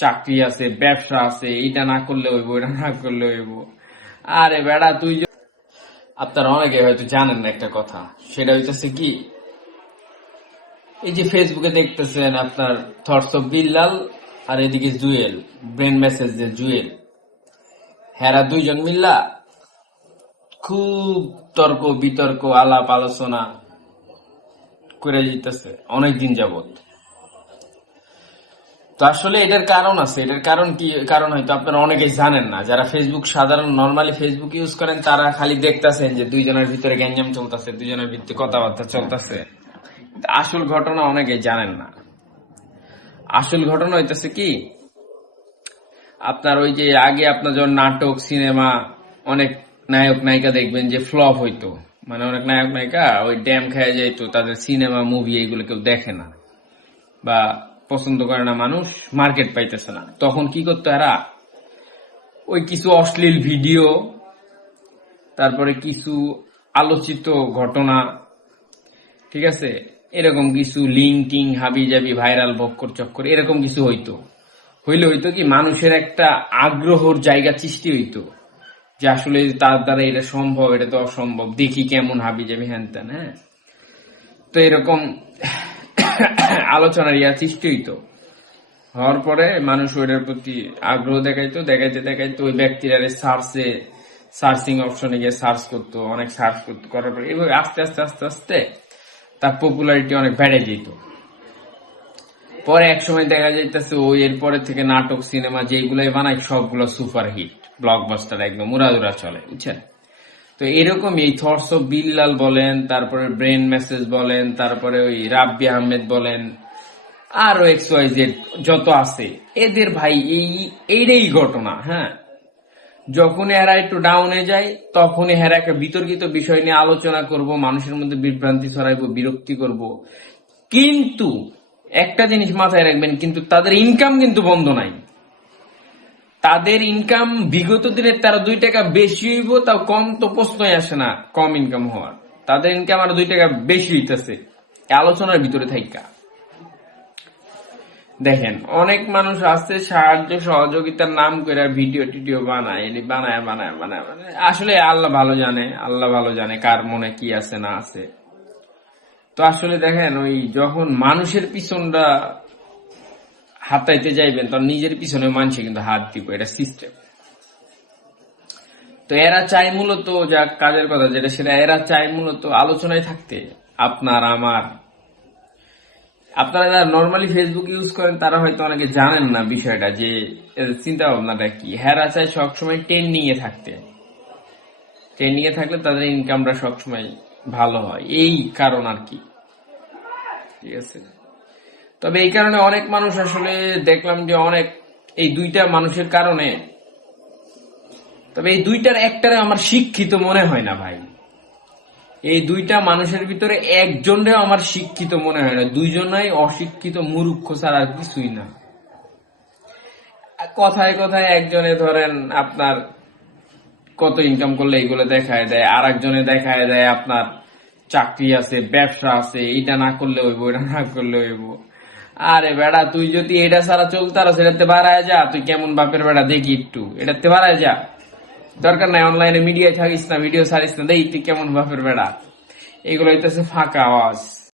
চাকরি আছে, ব্যবসা আছে, এটা না করলে হইব, এটা না করলে হইব। আরে বেড়া, তুই আপনারা অনেকে হয়তো জানেন না একটা কথা। সেটা হইতেছে কি, এই যে ফেসবুকে দেখতেছেন আপনার থটস অফ বিল্লাল আর এদিকে জুয়েল, ব্রেন মেসেজ যে জুয়েল। হেরা দুইজন মিল্লা, খুব তর্ক বিতর্ক আলাপ আলোচনা করে দিতেছে, অনেকদিন যাবত তো আসলে এটার কারণ আছে। এটার কারণ কি, কারণ হয়তো আপনারা অনেকেই জানেন না। যারা ফেসবুক সাধারণ নর্মালি ফেসবুক ইউজ করেন, তারা খালি দেখতেছেন যে দুইজনের ভিতরে গ্যাঞ্জাম চলতেছে, দুইজনের ভিতরে কথাবার্তা চলতেছে। আসল ঘটনা অনেকেই জানেন না। আসল ঘটনা হইতেছে কি, আপনার ওই যে আগে আপনার যখন নাটক, সিনেমা, অনেক নায়ক, নায়িকা দেখবেন যে ফ্লপ হইতো। মানে অনেক নায়ক, নায়িকা ওই ড্যাম খেয়ে যাইতো, তাদের সিনেমা, মুভি এইগুলো কেউ দেখে না। বা পছন্দ করে না মানুষ, মার্কেট পাইতেছে না। তখন কি করতো এরা? ওই কিছু অশ্লীল ভিডিও, তারপরে কিছু আলোচিত ঘটনা, ঠিক আছে? এরকম কিছু লিঙ্ক হাবি জাবি ভাইরাল বক্কর চক্কর, এরকম কিছু হইতো। হইলে হইতো কি, মানুষের একটা আগ্রহর জায়গা সৃষ্টি হইতো, যে আসলে তার দ্বারা এটা সম্ভব, এটা তো অসম্ভব, দেখি কেমন হাবি যাবি হ্যান ত্যান হ্যাঁ? তো এরকম আলোচনার ইয়া সৃষ্টি হইতো হওয়ার পরে মানুষ ওইটার প্রতি আগ্রহ দেখাইতো, দেখাইতে দেখাইতো ওই ব্যক্তিরা সার্চে সার্চিং অপশনে গিয়ে সার্চ করতো, অনেক সার্চ করতো, করার পরে এভাবে আস্তে আস্তে আস্তে আস্তে তার পপুলারিটি অনেক বেড়ে যেত। পরে এক সময় দেখা যাইতেছে ওই এরপরে থেকে নাটক, সিনেমা যেগুলাই বানায় সবগুলো সুপার হিট ব্লকবাস্টার একদম, উড়াদুরা চলে, বুঝছেন? তো এরকম এই থটস অফ বিল্লাল বলেন, তারপরে ব্রেন মেসেজ বলেন, তারপরে ওই রাব্বি আহমেদ বলেন, আরও এক্স ওয়াই জেড যত আছে। এদের ভাই এই এইটাই ঘটনা হ্যাঁ। যখন এরা একটু ডাউনে যায় তখন এরা একটা বিতর্কিত বিষয় নিয়ে আলোচনা করব, মানুষের মধ্যে বিভ্রান্তি ছড়াইবো, বিরক্তি করব। কিন্তু একটা জিনিস মাথায় রাখবেন, কিন্তু তাদের ইনকাম কিন্তু বন্ধ নাই। তাদের ইনকাম বিগত দিনের তারা দুই টাকা বেশি হইব, তাও কম তো প্রশ্নই আসে না, কম ইনকাম হওয়ার। তাদের ইনকাম আরও দুই টাকা বেশি হইতেছে। আলোচনার ভিতরে থাইকা। দেখেন, অনেক মানুষ আছে সাহায্য সহযোগিতার নাম করে ভিডিও টিডিও বানায় এটি বানায় বানায় বানায় বানায়। আসলে আল্লাহ ভালো জানে, আল্লাহ ভালো জানে কার মনে কি আছে না আছে। তো আসলে দেখেন, ওই যখন মানুষের পিছনটা হাতাইতে যাইবেন, তখন নিজের পিছনে মানুষে কিন্তু হাত দিব, এটা সিস্টেম তো এরা চায় মূলত যা কাজের কথা যেটা, সেটা এরা চায় মূলত আলোচনায় থাকতে, আপনার, আমার। আপনারা যারা নর্মালি ফেসবুক ইউজ করেন, তারা হয়তো অনেকে জানেন না বিষয়টা, যে চিন্তা ভাবনাটা কি। হেরা চায় সবসময় ট্রেন্ডিং এ থাকতে। ট্রেন্ডিং এ থাকলে তাদের ইনকামটা সবসময় ভালো হয়। এই কারণ আর কি। ঠিক আছে? তবে এই কারণে অনেক মানুষ আসলে দেখলাম যে অনেক, এই দুইটা মানুষের কারণে, তবে এই দুইটার একটারে আমার শিক্ষিত মনে হয় না ভাই। এই দুইটা মানুষের ভিতরে একজনরেও আমার শিক্ষিত মনে হয় না, দুইজনাই অশিক্ষিত মূর্খ ছাড়া আর কিছুই না। কথায় কথায় একজনে ধরেন আপনার কত ইনকাম করলে এইগুলো দেখায় দেয় আর একজনে দেখায় দেয় আপনার চাকরি আছে, ব্যবসা আছে, এটা না করলে হইব, এটা না করলে হইব। আরে বেড়া, তুই যদি এটা সারা ছাড়া চলতার সেটাতে বাড়ায় যা। তুই কেমন বাপের বেড়া, দেখি একটু। এটাতে বাড়ায় যা। দরকার নাই অনলাইনে মিডিয়া ছাড়িস না ভিডিও ছাড়িস না। দেখি, তুই কেমন বাপের বেড়া। এগুলো হইতেছে ফাঁকা আওয়াজ।